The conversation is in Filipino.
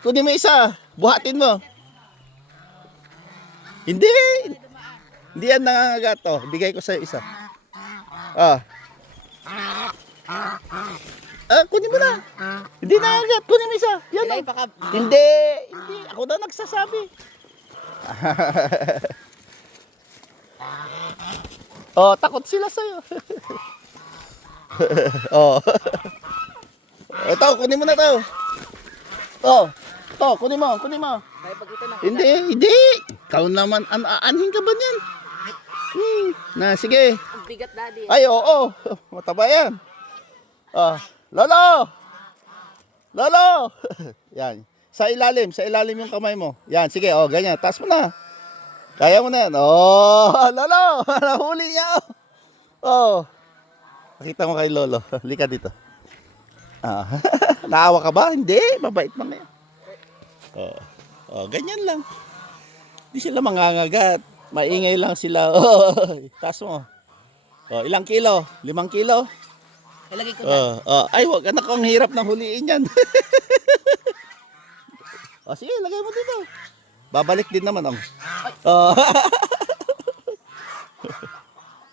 kunin mo isa. Buhatin mo. Hindi. Hindi yan nangangagat. Oh, bigay ko sa'yo isa. Ah. Kunin mo na. Hindi nangangagat. Kunin mo isa. Yan. Oh. Hindi. Hindi. Ako na nagsasabi. Oh, takot sila sa'yo. Oh. Ito, kunin mo na to. Oh. To, kunin mo, kunin mo. Hindi, hindi. Ikaw naman, aanhin ka ba niyan? Na, sige. Ang bigat, Daddy. Ay, oo. Mataba yan. Oh, Lolo! Lolo! Yan. Sa ilalim yung kamay mo. Yan, sige, oh, ganyan. Taas mo na. Kaya mo na yan. Oh, Lolo! Nahuli niya. Oh. Pakita mo kay Lolo. Halika dito. Ah. Naawa ka ba? Hindi. Mabait man yan. Oh, ganyan lang. Hindi sila mangangagat. Maingay lang sila. Oh, taas mo. Oh, ilang kilo? 5 kilo? Ilagay ko na. Ay, wag anak, ang hirap na huliin yan. Sige, lagay mo dito. Babalik din naman ang.